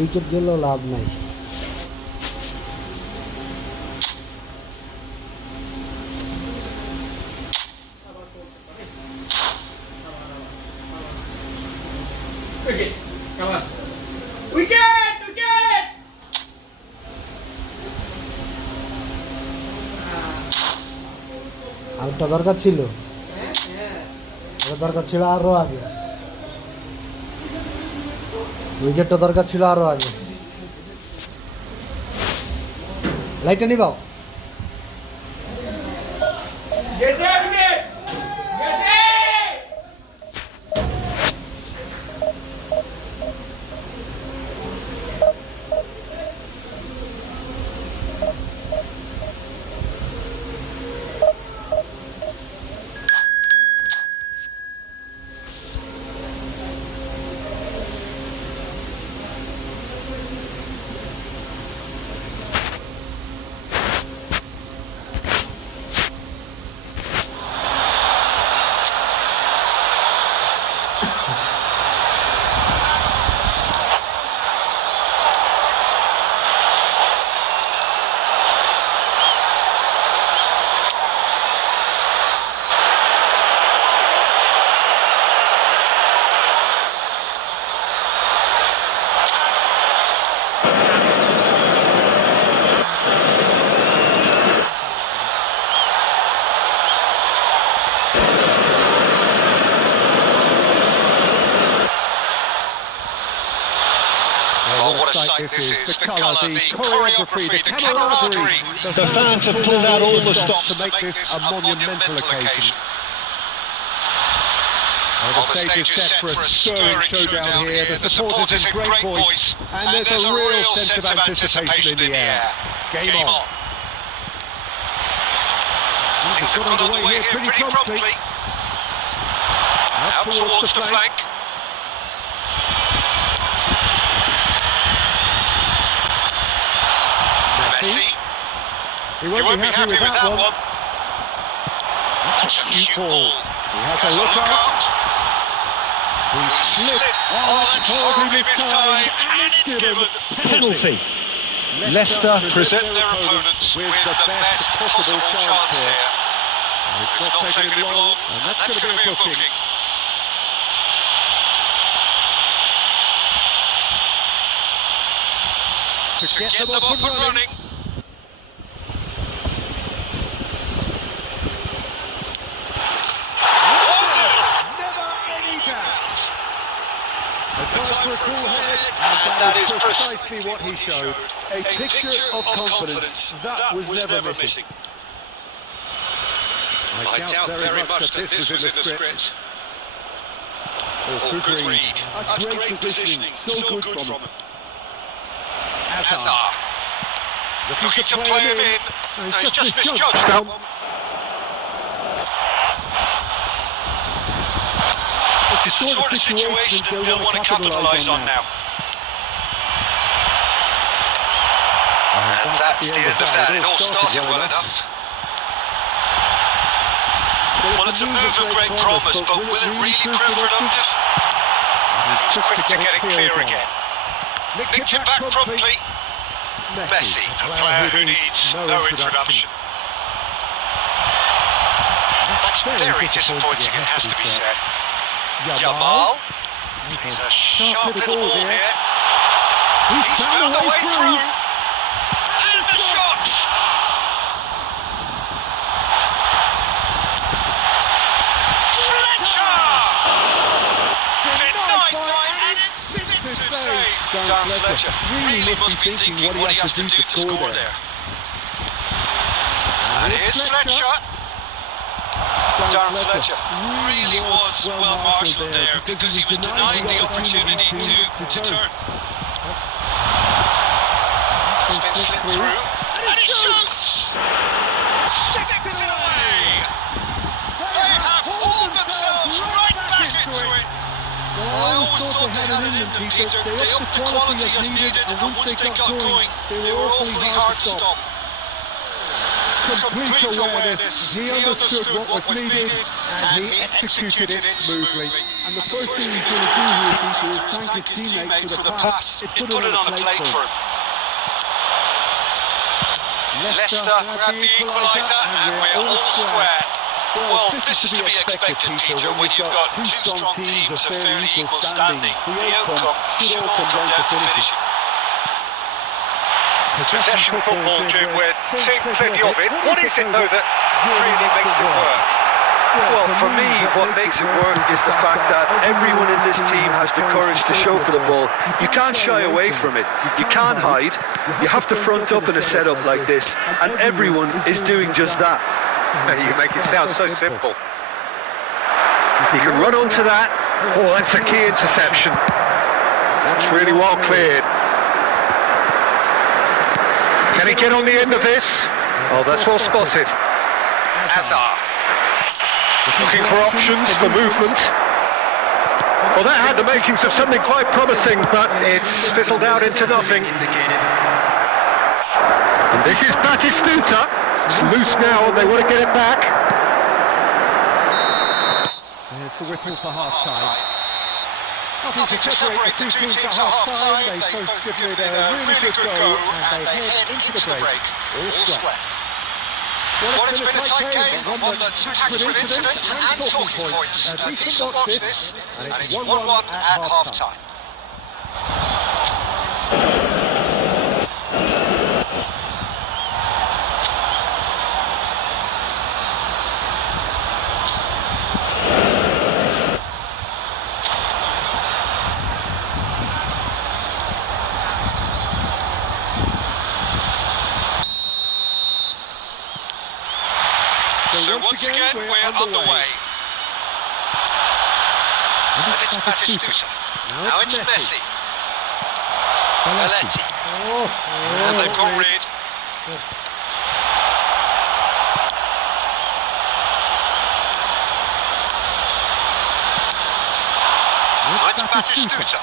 Wicket গেলেও লাভ নাই। আউটটা দরকার ছিল, দরকার ছিল আরো আগে, উইকেটটা দরকার ছিল আরো আগে। লাইটটা নিবাও। This is the colour, the choreography, the camaraderie. The fans have pulled out all the stops to make this a monumental occasion. Well, the stage is set for a stirring showdown here. The support is in great voice, and there's a real sense of anticipation in the air. Game on. Things have got underway here pretty promptly. Out towards the flank. He won't be happy with that one. That's a cute ball. He has a look out. He slipped. Oh, that's horribly mistimed. And it's given penalty. Leicester present their opponents with the best possible chance here. It's not taken him long, and that's going to be a booking. To get them off and running. For a cool head, and that is precisely what he showed. A picture of confidence that was never missing. I doubt very much that this was in the script. Oh, good read. That's great positioning. So good from him. Hazard. Looking to play him in. He's just misjudged that one. It's the sort of situation that they'll want to capitalise on now. And that's the end of that. It all started well enough. Well, it's a move of great promise, but will it really prove productive? He's quick to get it clear again. Nicked it back promptly. Messi, a player who needs no introduction. That's very disappointing, it has to be said. Jamal, he's a sharp little ball here. He's found a way through. And the shot! Fletcher! Denied by an instant save. Dan Fletcher really must be thinking what he has to do to score there. And here's Fletcher. Dan Fletcher really was was well marshalled there because he was denied the opportunity to turn. That's been slipped through, and he shoots! Sticks it away! They have hauled themselves right back into it. I always thought they had it in them, Peter. They upped the quality as needed, and once they got going, they were awfully hard to stop. Complete awareness. He understood what was needed, and he executed it smoothly. And the first thing he's going to do here, Peter, is thank his teammate for the pass. It put it on a plate for him. Leicester grabbed the equaliser, and we're all square. Well, this is to be expected, Peter, when you've got two strong teams of fairly equal standing. The outcome should all come down to finishing. Possession football, Jim, we're seeing plenty of it. What is it, though, that really makes it work? Well, for me, what makes it work is the fact that everyone in this team has the courage to show for the ball. You can't shy away from it. You can't hide. You have to front up in a setup like this, and everyone is doing just that. You make it sound so simple. You can run onto that. Oh, that's a key interception. That's really well cleared. Can he get on the end of this? Oh, that's well spotted. Hazard. Looking for options for movement. Well, that had the makings of something quite promising, but it's fizzled out into nothing. And this is Batistuta. It's loose now, and they want to get it back. There's the whistle for half-time. Nothing to separate the two teams at half-time. They both given it a really good go, and they head into the break. All square. Well, it's been a tight game, and one that's packed with incidents and talking points. A decent watch this, and it's 1-1 at half-time. So once again, we're underway. And it's Batistuta. Now it's Messi. Belletti. And they've got rid. Now it's Batistuta.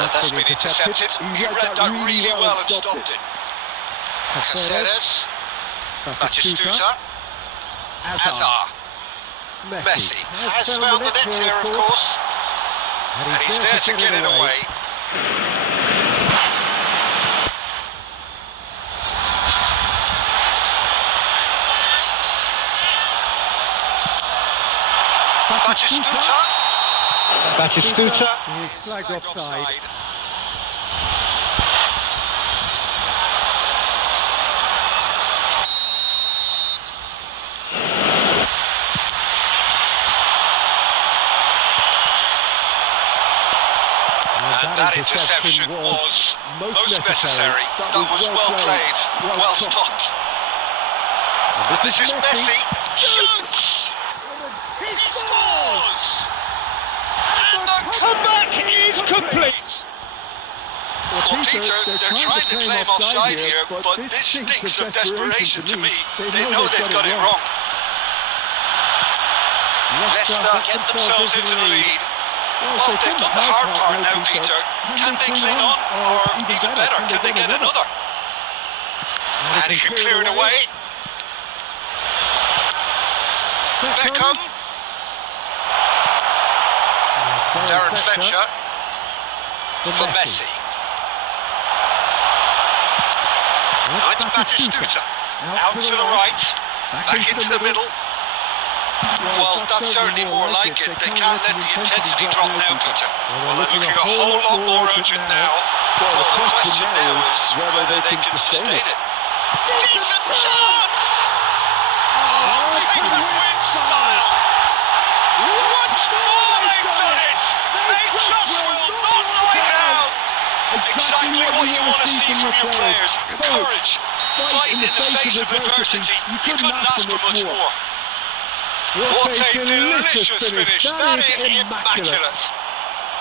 That's been intercepted. He read that really well and stopped it. Caceres, Batistuta, Hazard, Messi has found the net here, of course, and he's there to get it away. Batistuta is flagged offside. And that interception was most necessary. That was well played, well stopped. And this is Messi. Shoots! He scores! And the comeback is complete! Well, Peter, they're trying to claim offside here, but this stinks of desperation to me. They know they've got it wrong. Leicester get themselves into the lead. Well, they've done the hard part now, Peter. Can they cling on, or even better, can they get another? And he can clear it away. Beckham. Darren Fletcher. For Messi. Now it's Batistuta. Out to the right. Back into the middle. Well, that's certainly more like it. They can't let the intensity drop now, Peter. Well, they're looking a whole lot more urgent now. Well, the question now is whether they can sustain it. Decent shot! Oh, they can win style! Once more they've done it! They just will not lie down! Exactly what you want to see from your players. Courage, fight in the face of adversity. You couldn't ask for much more. What a delicious finish. That is immaculate.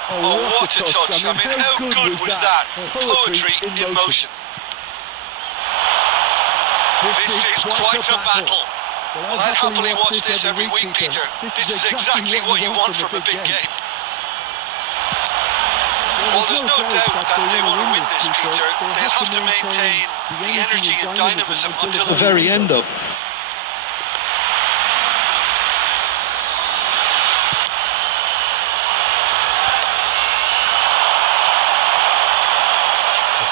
Oh, what a touch. I mean, how good was that? Poetry in motion. This is quite a battle. Well, I'd happily watch this every week, Peter. This is exactly what you want from a big game. Well, there's no doubt that they want to win this, Peter. They'll have to maintain the energy and dynamism until the very end, though.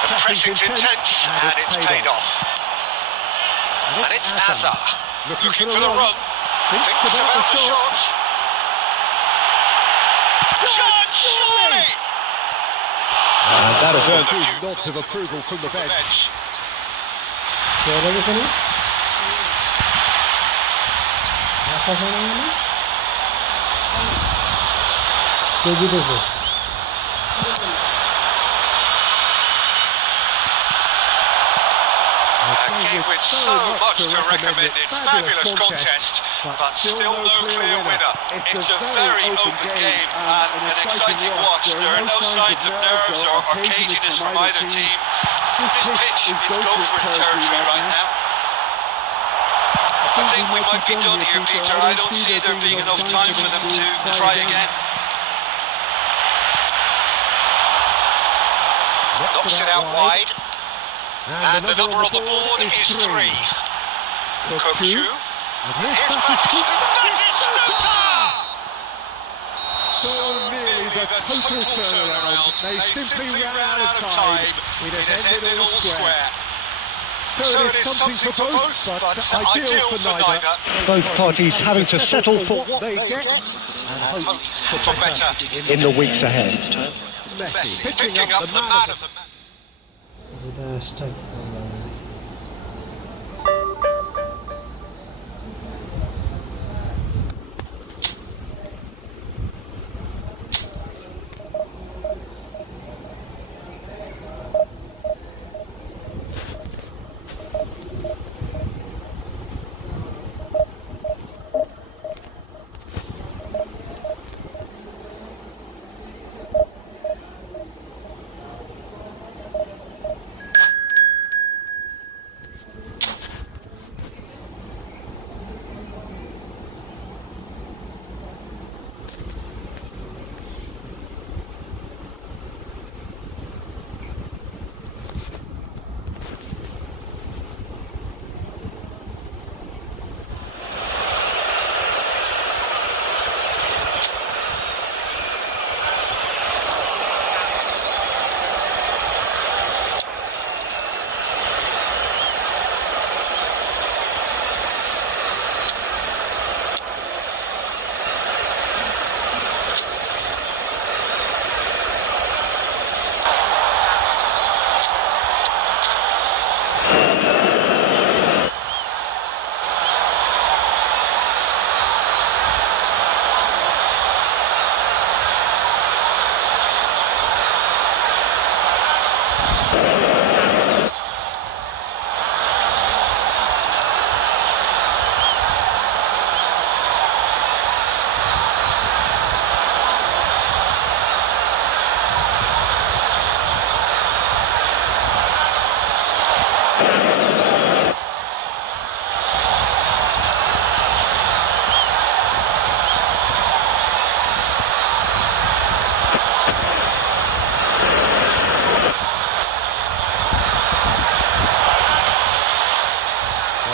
The pressing's intense, and it's paid off. And it's Azar, looking for the run, thinks about the shot. Shot, surely! And that has earned a few nods of approval from the bench. A game with so much to recommend it. Fabulous contest, but still no clear winner. It's a very open game and an exciting watch. There are no signs of nerves or caginess from either team. This pitch is go-for-it territory right now. I think we might be done here, Peter. I don't see there being enough time for them to try again. Knocks it out wide. And the number on the board is 3. Kochu. Here's Batista. So nearly the total turnaround. They simply ran out of time. It has ended all square. So it is something for both, but ideal for neither. Both parties having to settle for what they get and hope for better in the weeks ahead. Messi picking up the man of the match.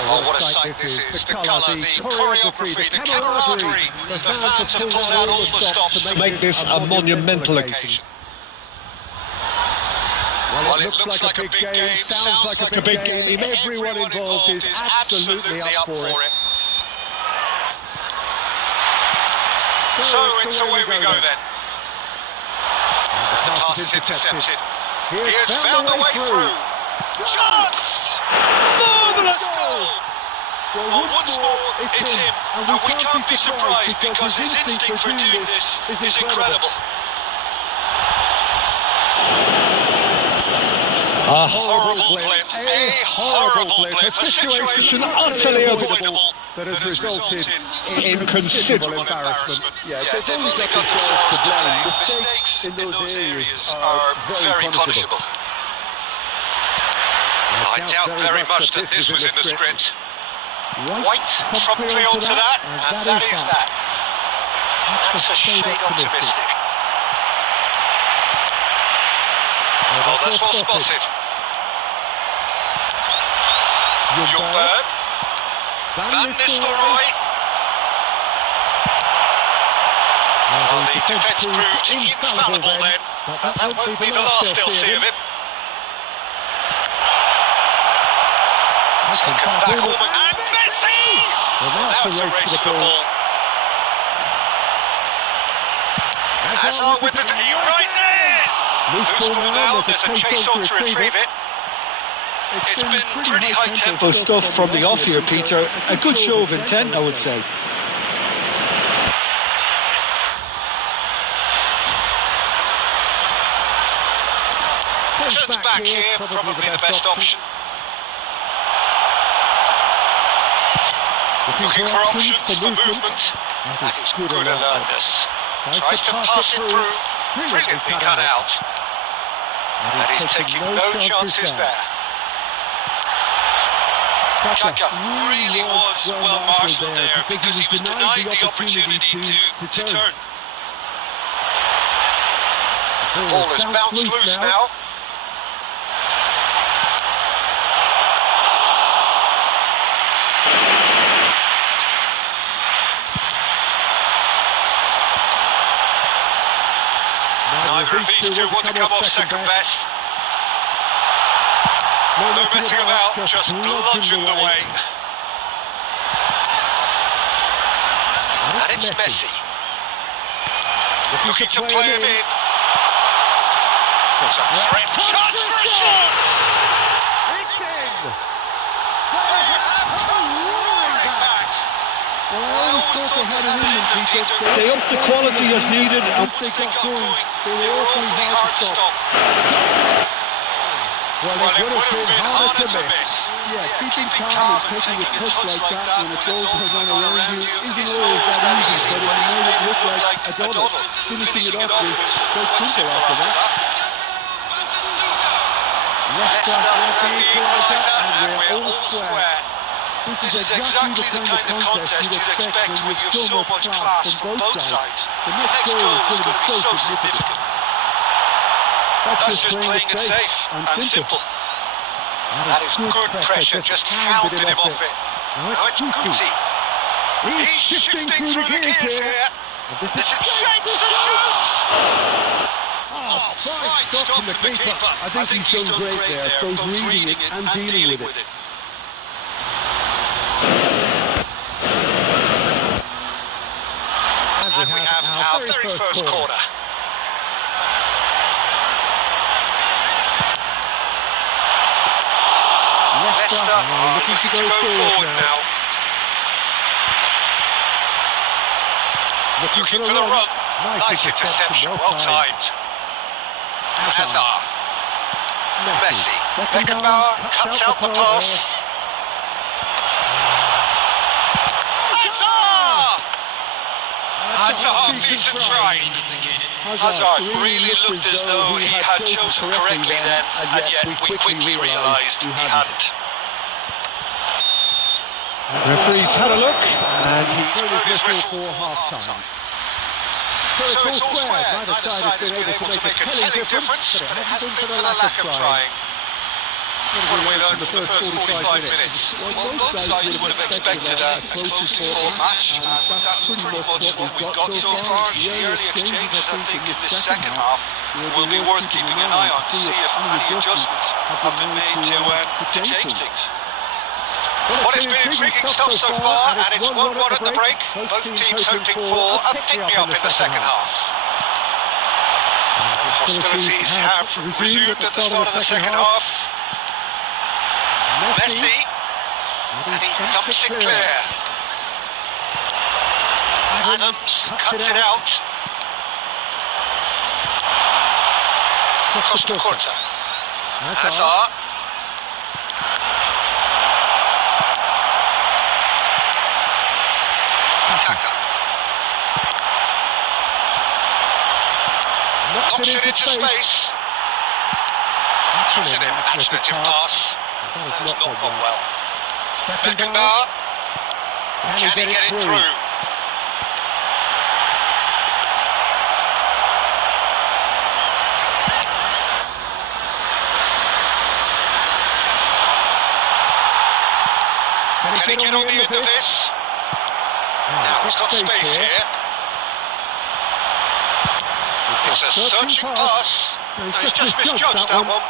What a sight this is. The colour, the choreography, the camaraderie. The fans have pulled out all the stops to make this a monumental occasion. Well, it looks like a big game, sounds like a big game. Everyone involved is absolutely up for it. So it's away we go then. The pass is intercepted. He has found the way through. Chance! Marvellous goal! Well, once more, it's him, and we can't be surprised because his instinct for doing this is incredible. A horrible blip, a situation utterly avoidable. that has resulted in considerable embarrassment. Yeah, they've only got themselves to blame. Mistakes in those areas are very punishable. I doubt very much that this was in the script. White promptly onto that, and that is that. That's a shade optimistic. Oh, that's well spotted. Ljungberg. Van Nistelrooy. Well, the defence proved infallible then, but that won't be the last they'll see of him. Taken back home, and Messi! Well, that's a race for the ball. Hazard with it, he rises! Loose ball now, there's a chase on to retrieve it. It's been pretty high-tempo stuff from the off here, Peter. A good show of intent, I would say. Turns back here, probably the best option. Looking for options for movement. That is good alertness. Tries to pass it through. Brilliantly cut out. And he's taking no chances there. Kaka really was well marshalled there because he was denied the opportunity to turn. The ball has bounced loose now. Neither of these two want to come off second best. No messing about, just bludgeoned away. And it's Messi. Looking to play him in. It's a threat shot for a shot! It's in! Roaring back. Well, I always thought they had it in them, Peter. They upped the quality as needed. Once they got going, they were awfully hard to stop. Well, it would have been harder to miss. Yeah, keeping calm and taking a touch like that when it's all going on around you isn't always that easy, but it made it look like a doddle. Finishing it off was quite simple after that. Leicester have the equaliser, and we're all square. This is exactly the kind of contest you'd expect when you have so much class from both sides. The next goal is going to be so significant. That's just playing it safe and simple. That is good pressure, just hounded him off it. Now it's Guti. He's shifting through the gears here. This is shapes to shoot! Oh, fine stop from the keeper. I think he's done great there, both reading it and dealing with it. And we have our very first corner. Leicester are looking to go forward now. Looking for the run. Nice interception, well timed. Hazard. Messi. Beckenbauer cuts out the pass. Hazard! That's a half-decent try. Hazard really looked as though he had chosen correctly then, and yet we quickly realised he hadn't. Referee's had a look, and he's blown his whistle for half-time. So it's all square. Neither side has been able to make a telling difference, but it hasn't been for the lack of trying. What have we learned from the first 45 minutes? Well, both sides would have expected a closely fought match, and that's pretty much what we've got so far. The early exchanges, I think, in this second half will be worth keeping an eye on to see if any adjustments have been made to change things. Well, it's been intriguing stuff so far, and it's 1-1 at the break. Both teams hoping for a pick-me-up in the second half. Hostilities have resumed at the start of the second half. Messi, and he thumps it clear. Adams cuts it out. Costa Curta. Hazard. Knocks it into space. That's an imaginative pass. That Has has not gone well. Beckenbauer. Beckenbauer, can he get it through? Can he get on the end of this? Now he's got space here. It's a searching pass. No, No, he's just misjudged that one.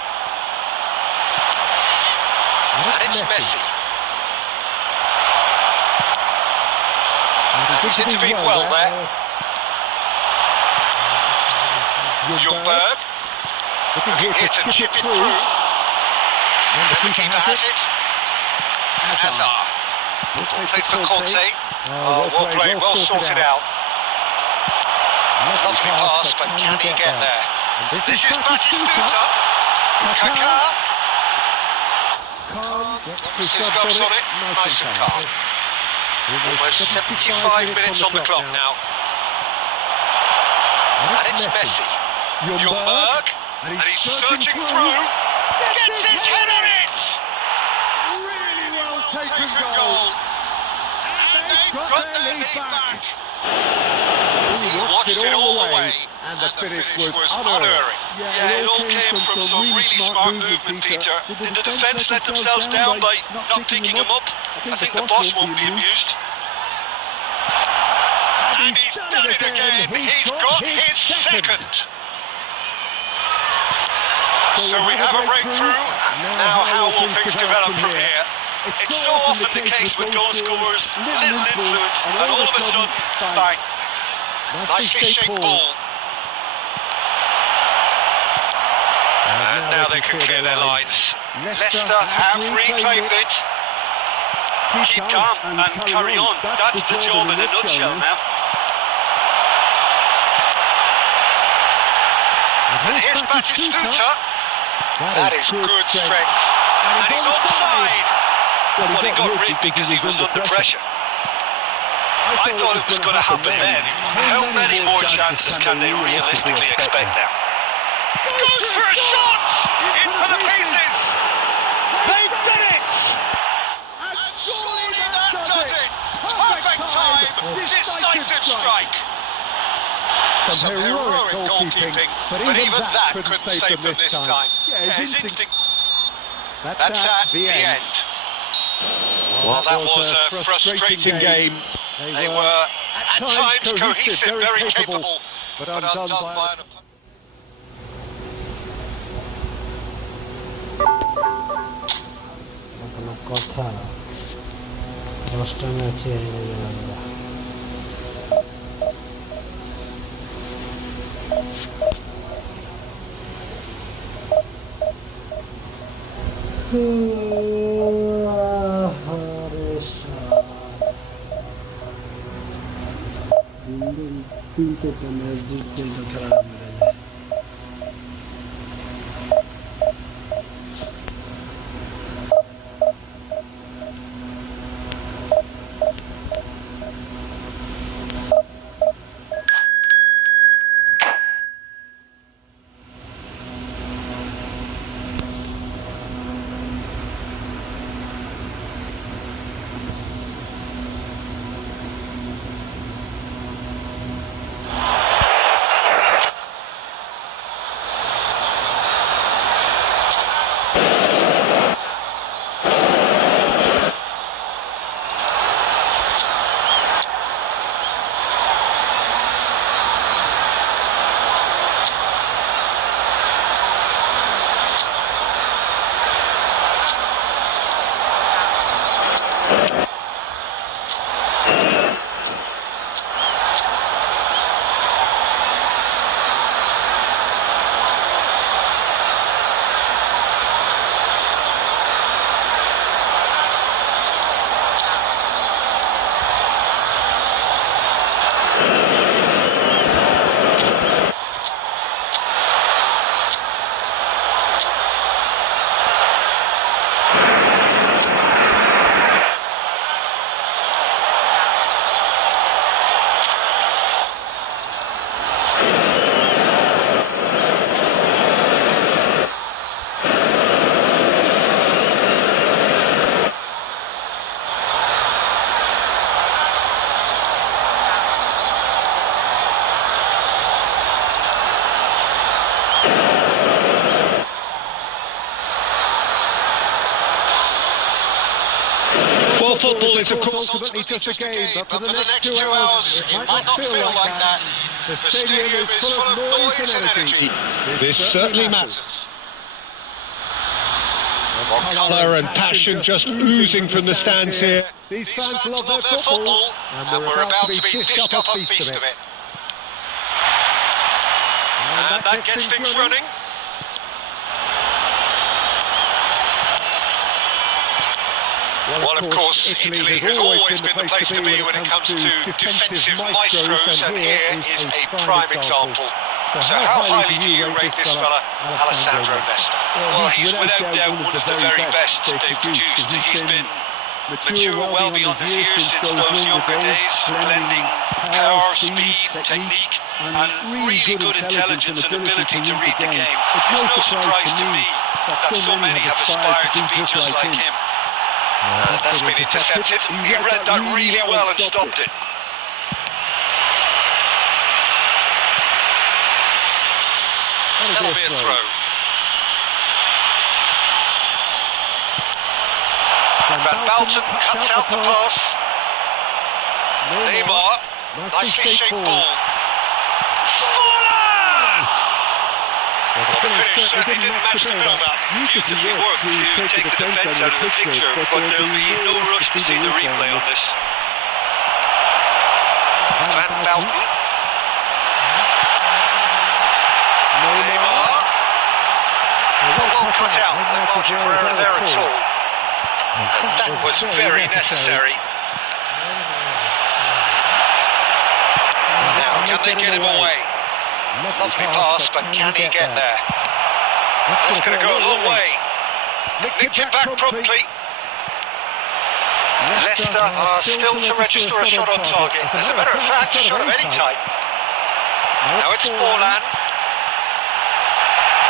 And it's Messi. And he's intervened well there. Ljungberg. Looking Looking here to chip it through. And The keeper has it. Hazard. Played for Conte. Oh, well played, well sorted out. Lovely pass, but can he get there? This is Batistuta. Kaká. Puts his gloves on it, nice and calm. Almost 75 minutes on the clock now. And it's Messi. Ljungberg. And he's searching through. Gets his head on it! Really well taken Taken goal. goal. And they've got their lead back. He watched it all the way, and the finish was unerring. Yeah, it all came from some really smart movement, Peter. Did the defence let themselves down by not picking him up? I think the boss won't be amused. And he's done it again. He's got his second. So we have a breakthrough. Now how will things develop from here? It's so often the case with goal scorers, little influence, and all of a sudden, bang. Nicely shaped ball. And now they can clear their lines. Leicester have reclaimed it. Keep calm and carry on. That's the job in a nutshell now. And here's Batistuta. That is good strength. And he's offside. Well, he got rid because he was under pressure. I thought it was going to happen then. How many more chances can they realistically expect now? Goes for a shot! In for the pieces! They've done it! And surely that does it! Perfect time! Decisive strike! Some heroic goalkeeping, but even that couldn't save them this time. Yeah, his instinct. That's at the end. Well, that was a frustrating game. They were at times cohesive, very capable, but undone by an opponent. কোনো কথা 10টা ম্যাচে হেরে গেলাম আমরা তিনটে match জিততে খেলা মেরে যায় Football is, of course, ultimately just a game, but for the next 2 hours, it might not feel like that. The stadium is full of noise and energy. This certainly matters. Colour and passion just oozing from the stands here. These fans love their football, and we're about to be dished up a feast of it. And that gets things running. Well, of course, Italy has always been the place to be when it comes to defensive maestros, and here is a prime example. So how highly do you rate this fella, Alessandro Nesta? Well, he's without doubt one of the very best they've produced. He's been mature well beyond his years since those younger days, blending power, speed, technique, and really good intelligence and ability to read the game. It's no surprise to me that so many have aspired to be just like him. That's been intercepted. He read that really well and stopped it. That'll be a throw. Van Balten cuts out the pass. Neymar, nicely shaped ball. Fuller! Well, the finish certainly didn't match the build-up. Beautifully worked to take the defence out of the picture, but there'll be no rush to see the replay on this. Van Balten. Neymar. Well cut out, no margin for error there at all. And that was very necessary. Now, can they get him away? Lovely pass, but can he get there? That's going to go a long way. Nicked it back promptly. Leicester are still to register a shot on target. As a matter of fact, a shot of any type. Now it's Forlan.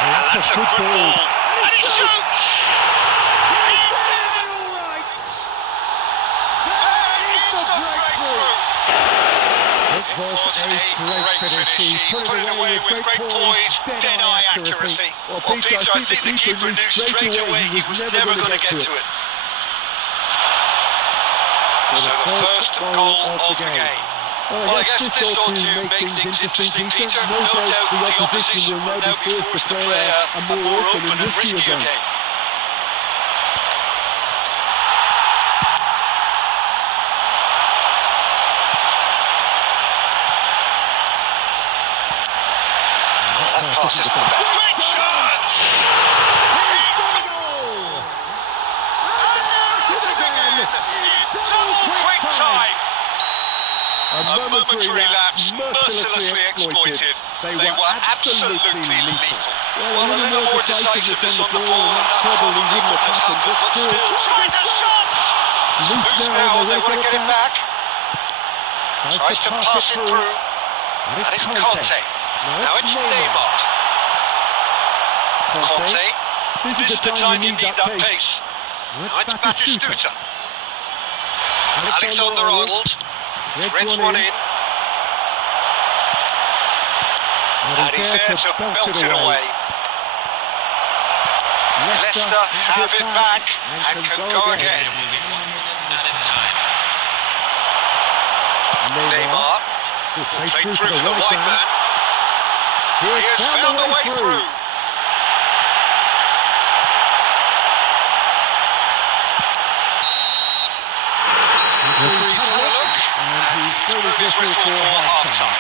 And that's a good ball. And he shoots! It was a great finish. He put it away with great poise, dead-eye accuracy. Well, Peter, I think the keeper knew straight away he was never going to get to it. So the first goal of the game. Well, I guess this ought to make things interesting, Peter. No doubt the opposition will now be forced to play a more open and riskier game. That pass is not bad. Great chance! He's got a goal! And now it's again! Double quick time! A momentary lapse, mercilessly exploited. They were absolutely lethal. Well, a little more decisiveness on the ball, and that probably wouldn't have happened, but still. Tries a shot! It's Loose now, they want to get it back. Tries to pass it through. And it's Conte. Now it's Neymar. Conte. This is the time you need that pace. Now it's Batistuta. Alexander-Arnold. Threads one in. And he's there to belt it away. Leicester have it back and can go again. Neymar. Played through for the white man. He has found the way through. Referee's had a look, and he's blown his whistle for half-time.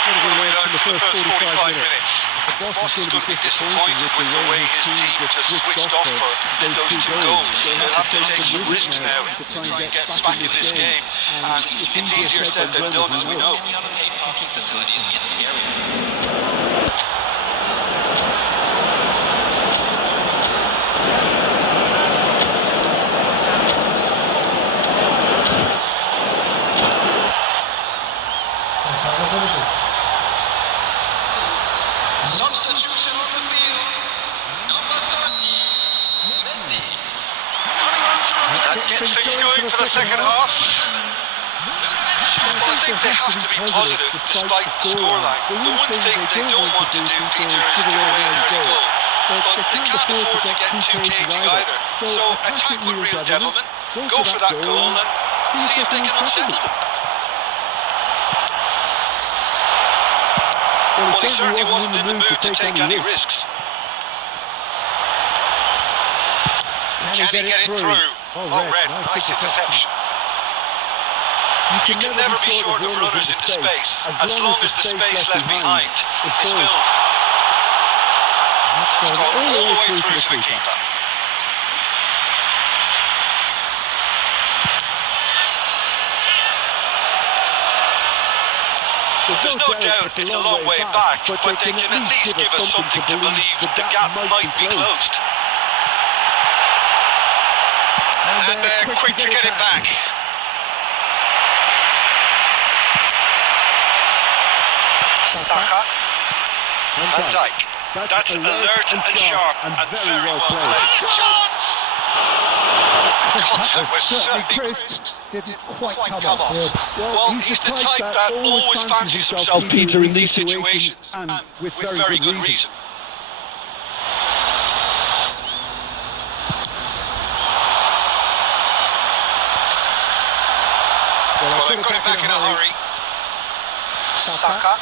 What have we learned from the first 45 minutes? The boss is going to be disappointed with the way his team just switched off for those two goals. They'll have to take some risks now to try and get back in this game. And it's easier said than done, as we know. Any other paid parking facilities in the area? Substitution on the field. Number 30, Messi. That gets things going for the second half. Well, I think they have to be positive despite the scoreline. The one thing they don't want to do, Peter, is give away an early goal. But they can't afford to get too cagey either. So attack with real devilment. Go for that goal and see if they can unsettle them. Well, he certainly wasn't in the mood to take any risks. Can he get it through? Oh, Red, nice interception. You can never be short of runners into space, as long as the space left behind is filled. That's gone all the way through to the keeper. There's no doubt it's a long way back, but they can at least give us something to believe the gap might be closed. And quick to get it back. Saka. Van Dijk. That's alert and sharp and very well played. That was certainly crisp. Didn't quite come off. Well, he's the type that always fancies himself, Peter, in these situations, and with very good reason. Well, they've got it back in a hurry. Saka,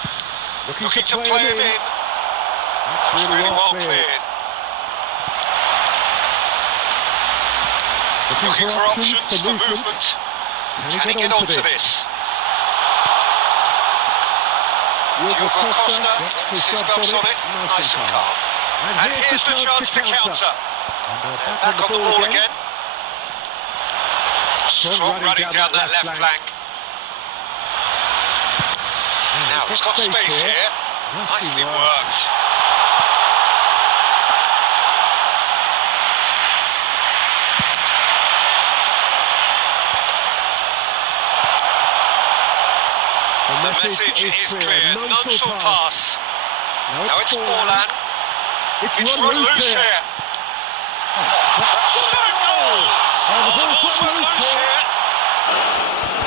looking to play him in. That's really well cleared. Looking for options for movement. Can he get onto this? Diogo Costa gets his gloves on it, nice and calm. And here's the chance to counter. Back on the ball again. Strong running down that left flank. Now he's got space here. Nicely worked. The message is clear. None shall pass. Now it's Forlan. It's run loose here. Shot goal! The ball's run loose here.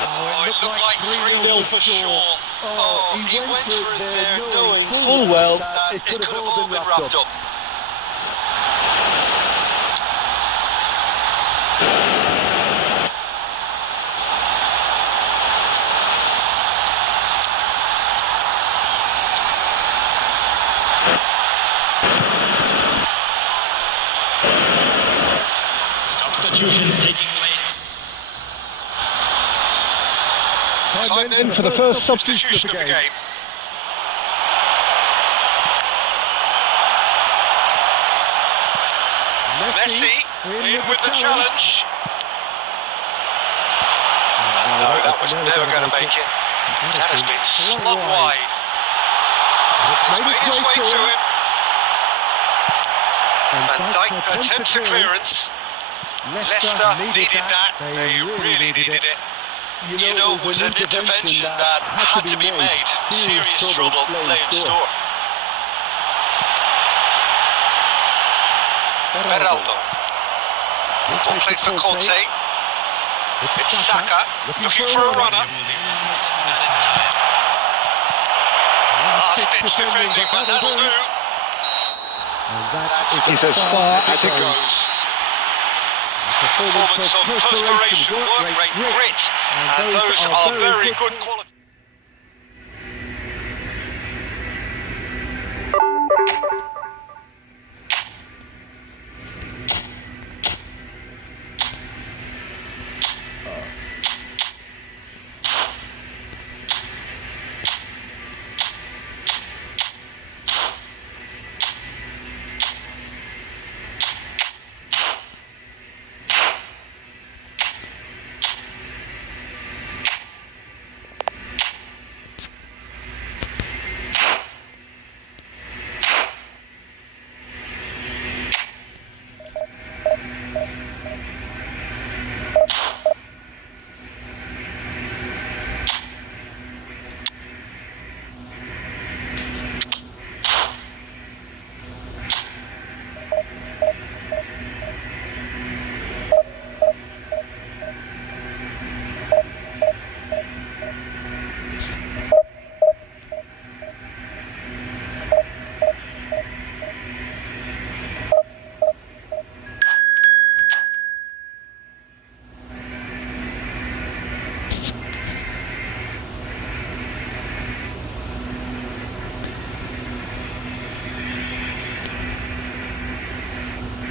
Oh, it looked like 3-0 for sure. Oh, he went for it there knowing full well that it could have all been wrapped up. Substitutions taking place. Time then for the first substitution of the game. Messi in with the challenge. No, that was never going to make it. That has been slung wide. It's made its way to him. Van Dijk attempts a clearance. Leicester needed that. They really needed it. You know, it was an intervention that had to be made. Serious trouble lay in store. Beraldo. Ball played for Conte. It's Saka looking for a runner. Last-ditch defending, but that'll do. That is as far as it goes. Performance of perspiration, work rate, grit, and those are very good quality.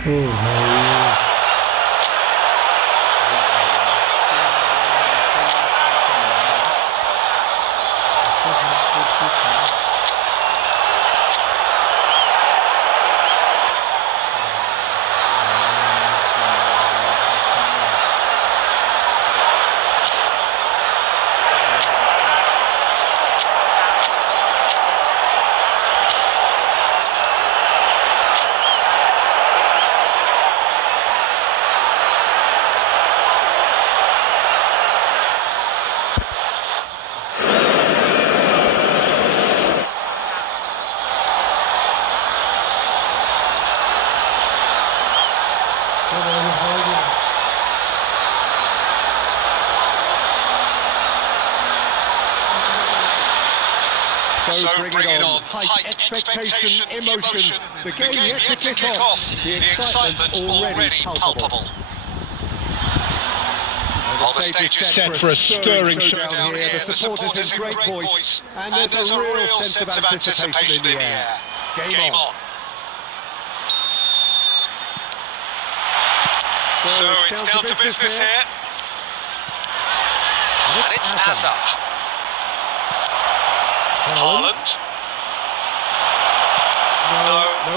Oh, Harry. So bring it on. Height, expectation, emotion. The game yet to kick off. The excitement already palpable. Well, the stage is set for a stirring showdown here. The supporters in great voice. And there's a real sense of anticipation in the air. Game on. So it's down to business here. And it's Hazard. Haaland.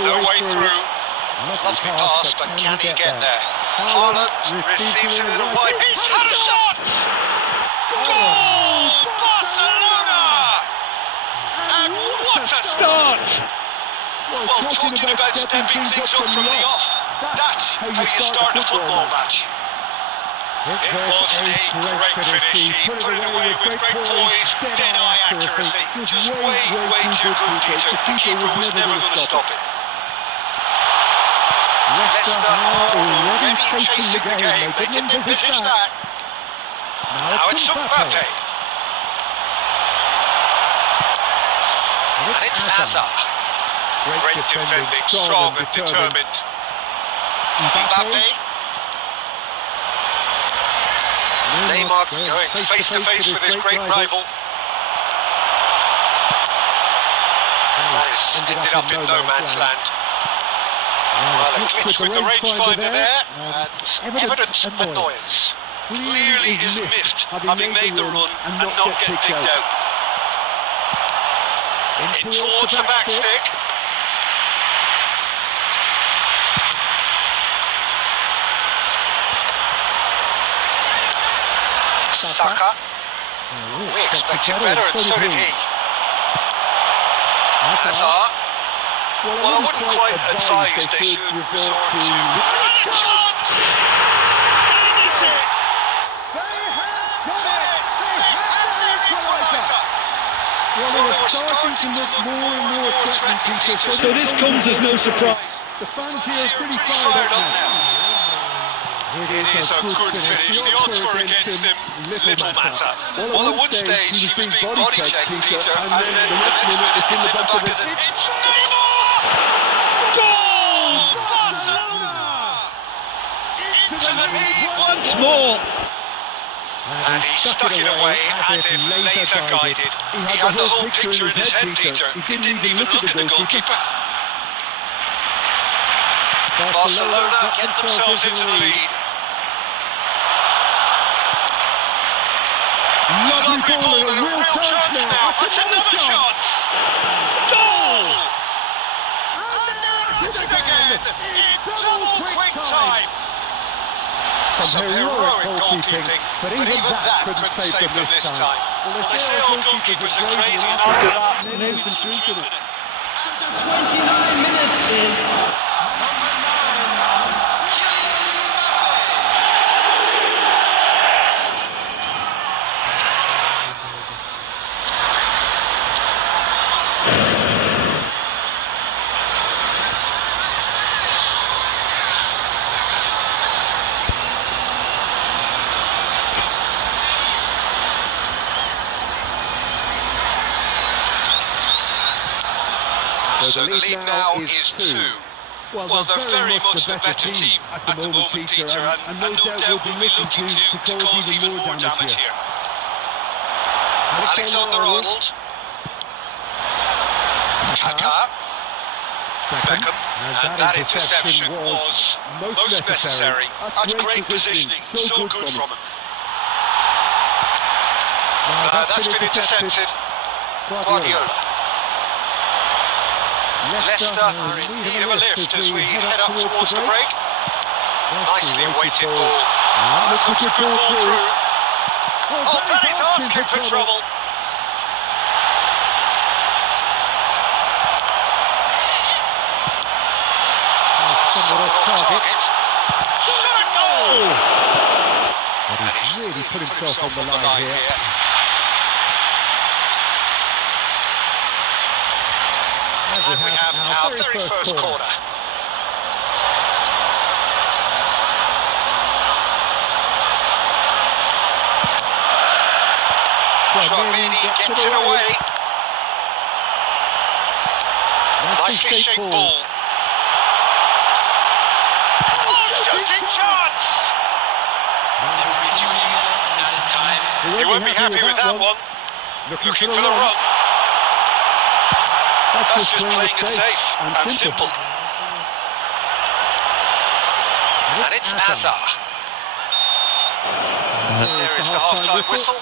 No way through. Lovely pass, but can he get there? Haaland receives it away. He's had a shot! Goal! Barcelona! And what a start! Well, talking about stepping things up from the off, that's how you start a football match. It was a great finish. He put it away with great poise, dead-eye accuracy. Just way too good, Peter. The keeper was never going to stop it. Leicester are already chasing the game. They didn't envisage that. Now it's Mbappe. And it's Hazard. Great defending, strong and determined. Mbappe. Neymar going face to face with his great rival. Has ended up in no man's land. Well, a clinch with the rangefinder there, and evident annoyance. Clearly is miffed, having made the run and not get digged out. In towards the back stick. Saka. We expected better, and so did he. Hazard. Well, I wouldn't quite advise they should resort to... Well, they were starting to look more and more threatening, Peter. So this comes as no surprise. The fans here are pretty fired up now. It is a good finish. The odds were against him. Little matter. Well, at one stage he was being body checked, Peter, and then the next minute it's in the back of the... It's Neymar! Goal! Barcelona! Into the lead once more! And he stuck it away as if laser guided. He had the whole picture in his head, Peter. He didn't even look at the goalkeeper. Barcelona get themselves into the lead. Lovely ball and a real chance now. That's another chance. Goal! And there it is again. It's double quick time. Some heroic goalkeeping, but even that couldn't save them this time. Well, they say all goalkeepers are crazy, and after that, no some truth in it. After 29 minutes is number 9. So the lead now is 2. Well, they're very much the better team at the moment, Peter, and no doubt will be looking to cause even more damage here. Alexander-Arnold. Kaka. Beckham. And that interception was most necessary. That's great positioning. So good from him. That's been intercepted. Guardiola. Leicester are in need of a lift as we head up towards the break. Nicely weighted ball. Looks a good ball through. Oh, that is asking for trouble. Somewhat off target. Shot a goal! But he's really put himself on the line here. And we have our very first corner. Tchouameni gets it away. Nicely shaped ball. Shooting chance! He won't be happy with that one. Looking for the run. That's just playing it safe and simple. And it's Hazard. There is the half-time whistle.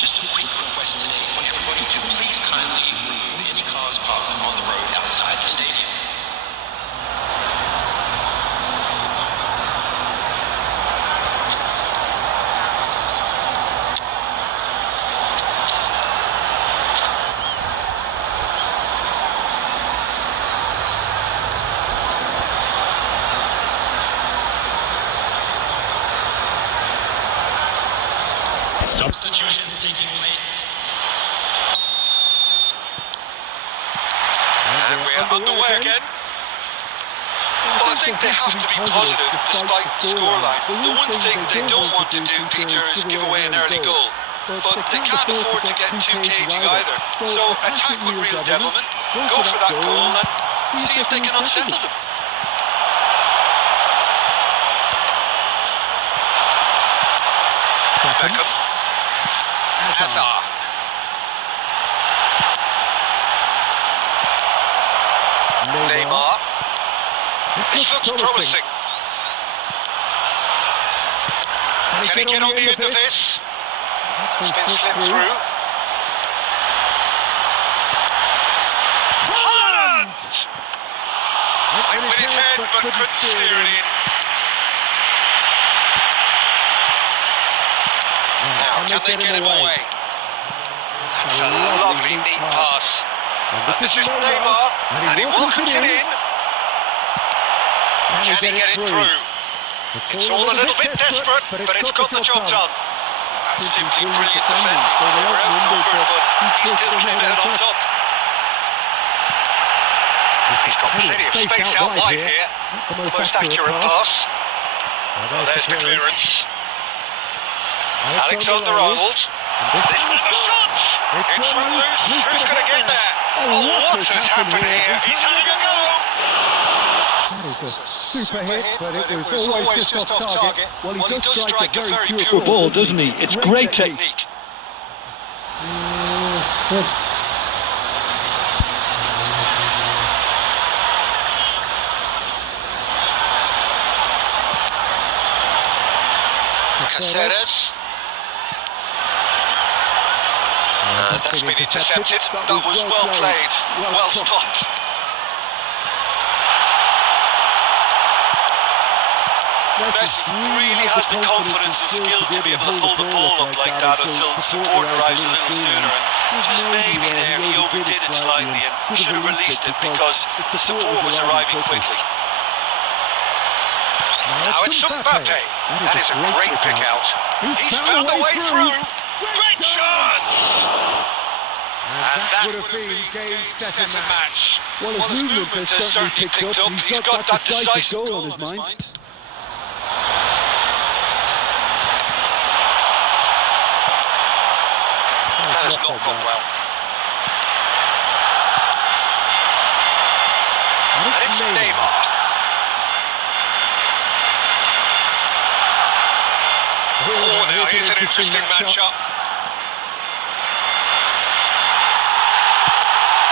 Just a quick request today for everybody to please kindly move any cars parked on the road outside the stadium. Substitutions taking place. And we're underway again. Well, I think they have to be positive despite the scoreline. The one thing they don't want to do, Peter, is give away an early goal. But they can't afford to get too cagey either. So attack with real devilment, go for that goal and see if they can unsettle them. Beckham. Hazard. Neymar. This looks promising. Can he get on the end of this? It's been slipped through. Haaland! Went with his head but couldn't steer it in. Now, can they get him away? That's a lovely, neat pass. And this is Neymar, and he welcomes it in. Can he get it through? It's all a little bit desperate, but it's got the job done. That's simply brilliant defending. They were outnumbered, but he still came out on top. He's got plenty of space out wide here. The most accurate pass. Well, there's the clearance. Alexander-Arnold. This is the shot! It's run loose. Who's going to get there? Oh, what has happened here? He's having a go! That is a super hit, but it was always just off target. Well, he does strike a very pure ball, doesn't he? It's great technique. Caceres. That's been intercepted. That was well played. Well stopped. Messi really has the confidence and skill to be able to hold the ball up like that until support arrives a little sooner. And just maybe there he overdid it slightly and should have released it because the support was arriving quickly. Now it's Mbappe. That is a great pick out. He's found a way through. Great chance! And that would have been game, set and match. Well, his movement has certainly picked up. He's got that decisive goal on his mind. That has not gone well. And it's Neymar. now here's an interesting matchup.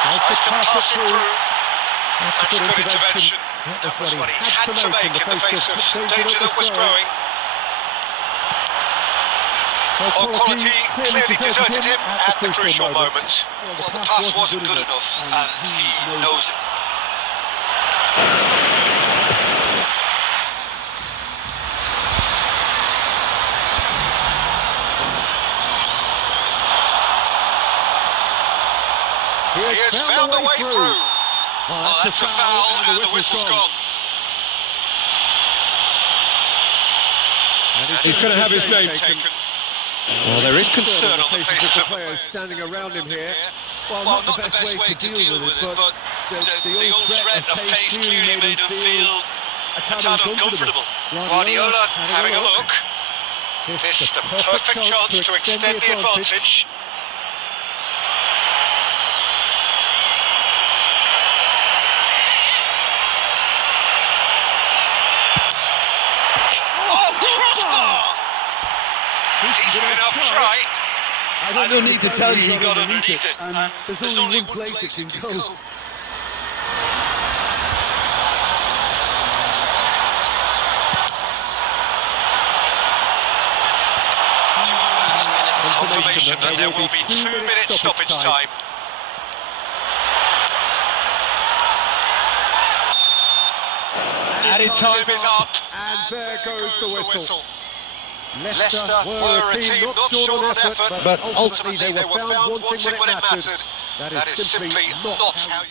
Tries to pass it through. That's a good intervention. That was what he had to make in the face of danger that was growing. Well, quality clearly deserted him at the crucial moment. Well, the pass wasn't good enough, and he knows it. He has found the way through. Oh, that's a foul, and the whistle's gone. And He's going to have his name taken. Well, there is concern on the faces of the players standing around him here. Well, Well, not the best way to deal with it, but the old threat of pace clearly made him feel a tad uncomfortable. Guardiola having a look. This is the perfect chance to extend the advantage. Oh, crossbar! He's been up try. I don't need to tell you, He got underneath it, and there's only one place it can go. Confirmation that there will be 2 minutes stoppage time. Added time is up, And there goes the whistle. Leicester were a team not short on effort, but ultimately they were found wanting when it mattered. That is simply not how you...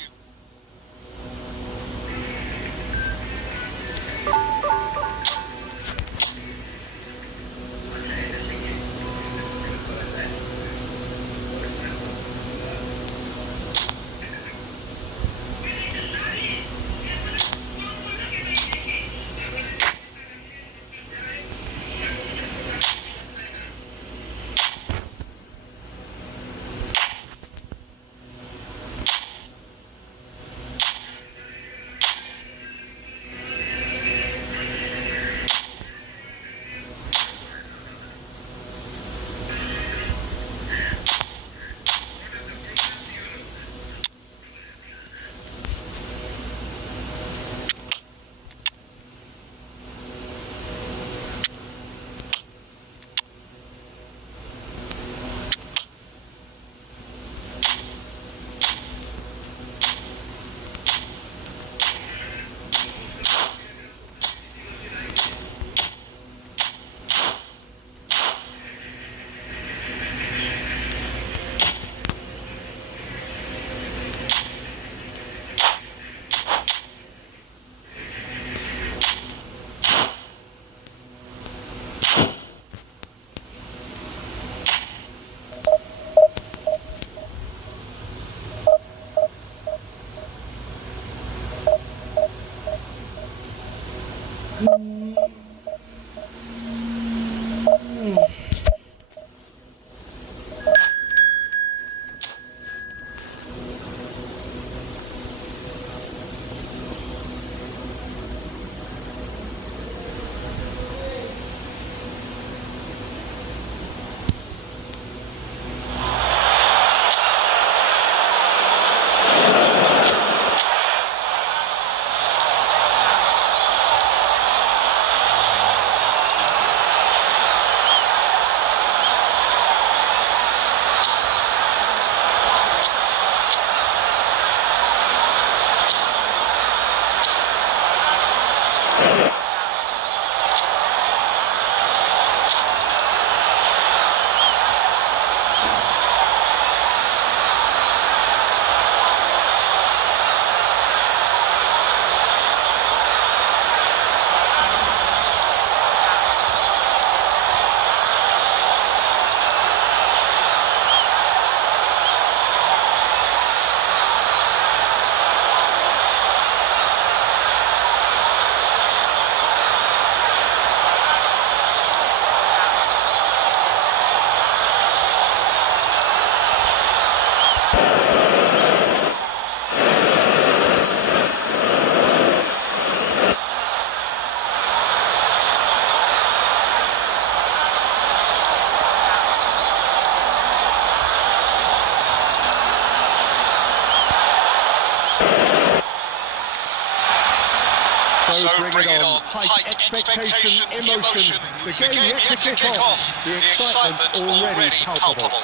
So bring it on. Height, expectation, emotion. The game yet to kick off. The excitement already palpable.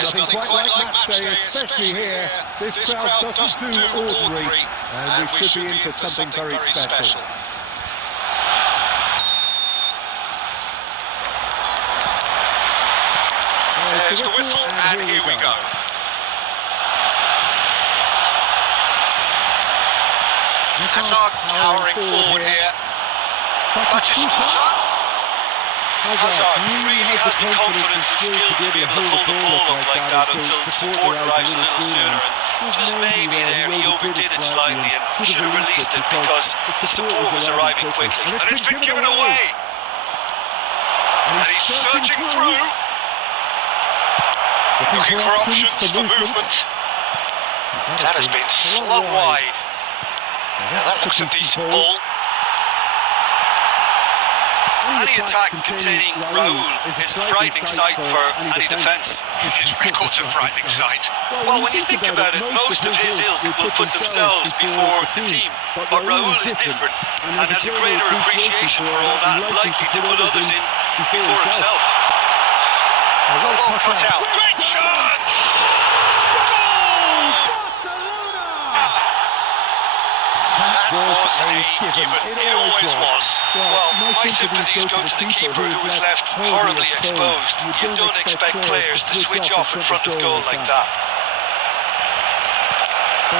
There's nothing quite like match day, especially here. This crowd doesn't do ordinary, and we should be in for something very special. There's the whistle, and here we go. Hazard powering forward here. Batistuta. Hazard really has the confidence and skill to be able to hold the ball up like that until the support arrives a little sooner. And just maybe there he overdid it slightly and should have released it because the support was arriving quickly. And it's been given away. And he's surging through. Looking for options for movement. That has been slung wide. Now that looks a decent ball. Any attack containing Raul is a frightening sight for any defence. His record's a frightening sight. Well, when you think about it, most of his ilk will put themselves before the team. But Raul is different and has a greater appreciation for all that and likely to put others in before himself. Well cut out. Great chance! That was a given. It always was. Well, my sympathies go to the keeper who was left horribly exposed. You don't expect players to switch off in front of goal like that.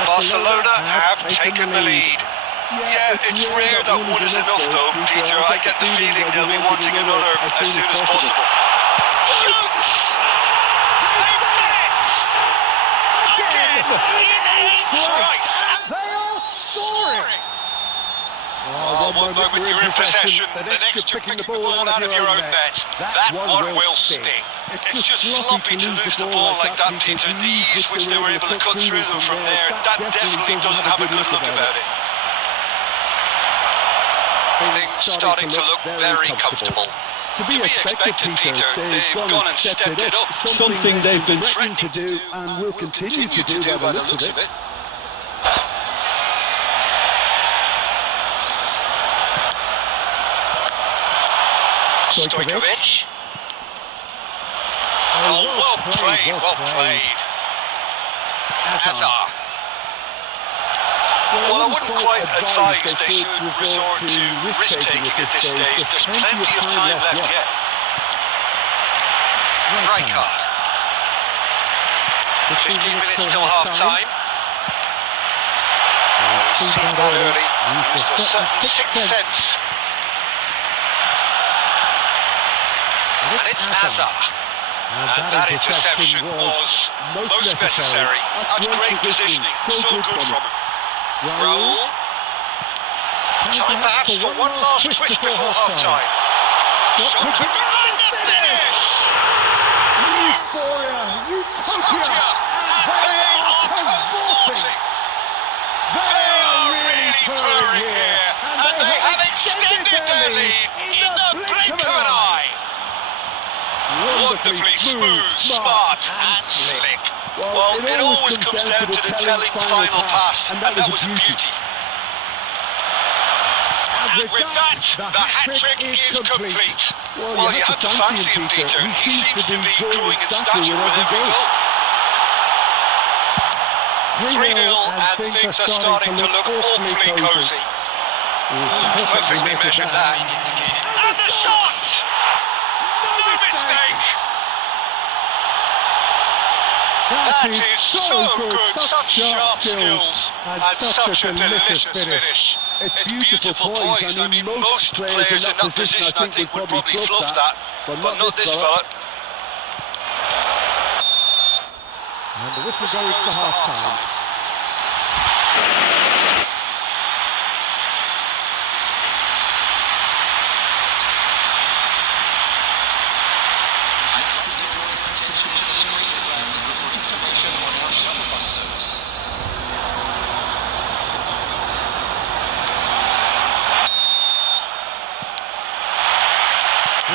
Barcelona have taken the lead. Yeah, it's rare that one is enough though, Peter. I get the feeling they'll be wanting another as soon as possible. One moment you're in possession, the next you're picking the ball out of your own net. That one will sting. It's just sloppy to lose the ball like that, Peter. The ease which they were able to cut through them from there, that definitely doesn't have a good look about it. Things starting to look very comfortable. To be expected, Peter. They've gone and stepped it up. Something they've been threatening to do and will continue to do by the looks of it. Stojkovic. Oh, well played. Hazard. Well, I wouldn't quite advise they should resort to risk-taking at this stage. There's plenty of time left yet. Right card. 15 minutes till half-time. He's seen that early. Used a certain sixth sense. And it's Hazard. And that interception was most necessary. That's great positioning. So good from him. Raul. Time perhaps for one last twist before half-time. Shot could be right to finish. Euphoria, utopia, and they are convulsing. They are really purring here, and they have extended their lead in the blink of an eye. Wonderfully smooth, smart and slick. Well, it always comes down to the telling final pass, and that was a beauty. And with that, the hat-trick is complete. Well, you have to fancy him, Peter. He seems to be growing in stature with every goal. 3-0, and things are starting to look awfully cosy. Perfectly measured that. And the shot! No mistake! That is so good, such sharp skills, and such a delicious finish. It's beautiful poise. I mean, most players in that position I think would probably fluff that, but not this fella. And the whistle goes for half-time.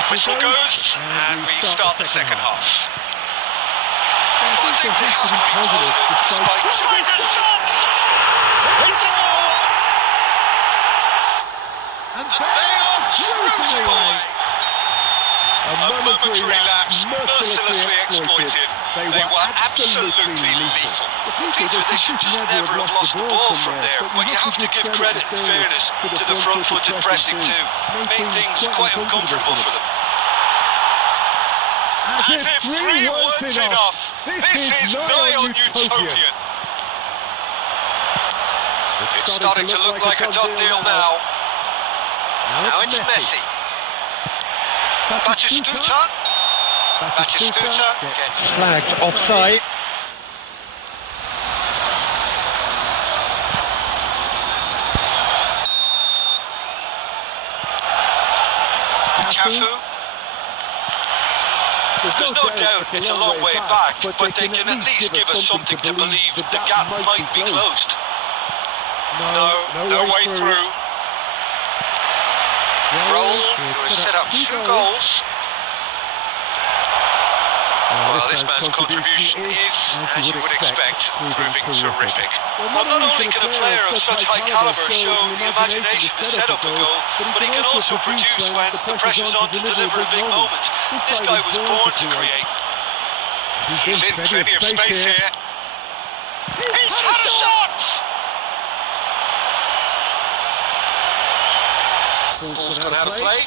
Whistle goes, and we start the second half. Well, I think they have to be positive despite... Tries a shot! It's a goal! momentary lapse mercilessly exploited. They were absolutely lethal. The Pieces should just never have lost the ball from there, but you have to give credit and fairness to the front-footed pressing too. Made things quite uncomfortable for them. As if 3 weren't enough, this is nigh on utopian. It's starting to look like a done deal now. Now it's Messi. Batistuta. Batistuta gets Flagged offside. Cafu. There's no doubt it's a long way back, but they can at least give us something to believe the gap might be closed. No way through. Raul, who has set up 2 goals. Well, this man's contribution is, as you would expect, proving terrific. Well, not only can a player of such high calibre show the imagination to set up a goal, but he can also produce when the pressure's on to deliver a big moment. This guy was born to create. He's in plenty of space here. He's had a shot! Ball's gone out of play.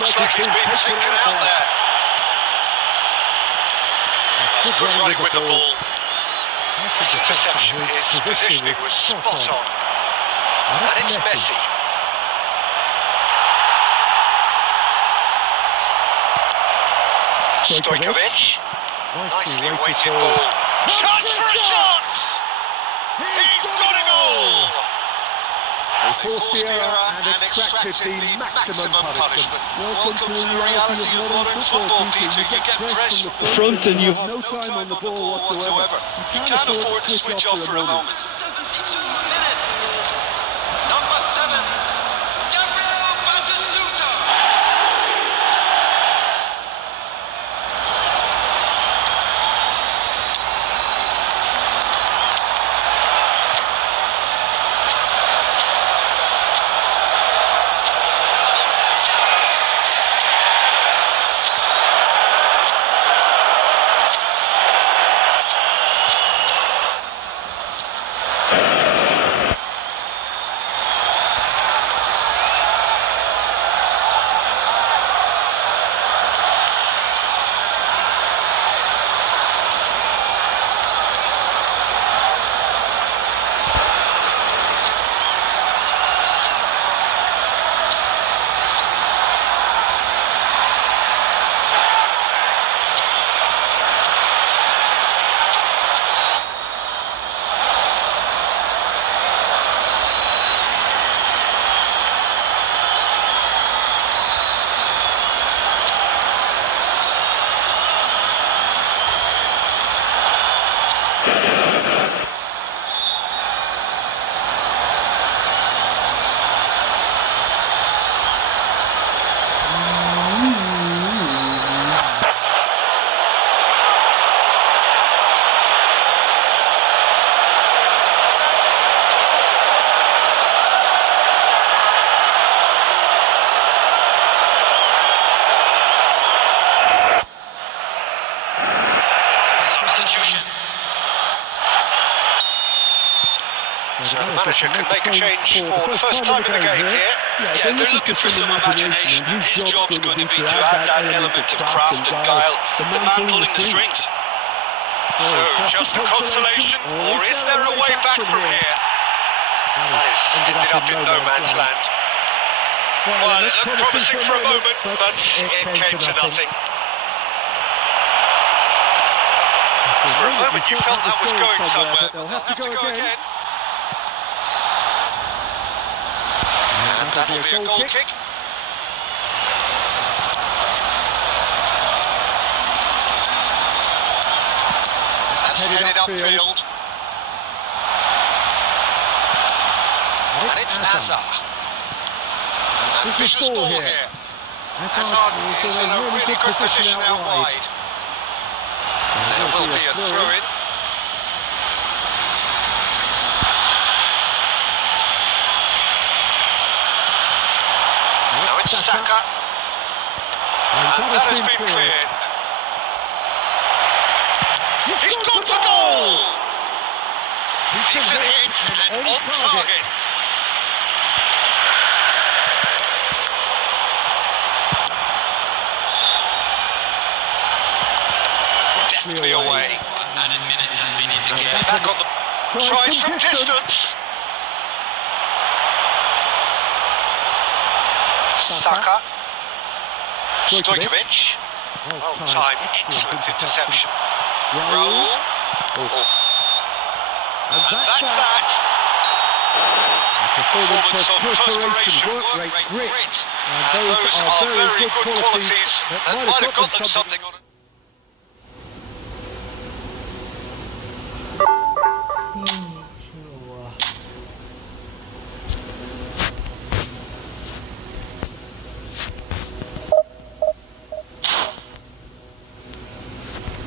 Looks like he's been taken out there. That's good running with the ball. His interception, his positioning was spot on. And it's Messi. Stojkovic. Nicely weighted ball. Chance for a shot! He's got a goal! They forced the error and extracted the maximum punishment. Welcome to the reality of modern football, Peter. You get pressed from the Front and you have no time on the ball whatsoever. You can't afford to switch off for a moment. 72 minutes. Number 7, Gabriel Batistuta. So the manager can make a change for the first time in the game here. Yeah, they're looking for some imagination, and his job's going to be to add that element of craft and guile, the man pulling the strings. So, just a consolation, or is there a way back from here? That has ended up in no man's land. Well, it looked promising for a moment, but it came to nothing. For a moment you felt that was going somewhere. They'll have to go again. And that'll be a goal kick. headed upfield. And it's Hazard. And vicious ball here. Hazard is in a really good position out wide. There will be a throw-in. Now it's Saka. And that has been cleared. He's got the goal! Decent hit and on target. Deftly away. Added minute has been indicated. Back on the tries from distance. Saka. Stojkovic. Well timed, excellent interception. Raul. And that's that. Performance of perspiration, work rate, grit. And those are very good qualities that might have got them something on it.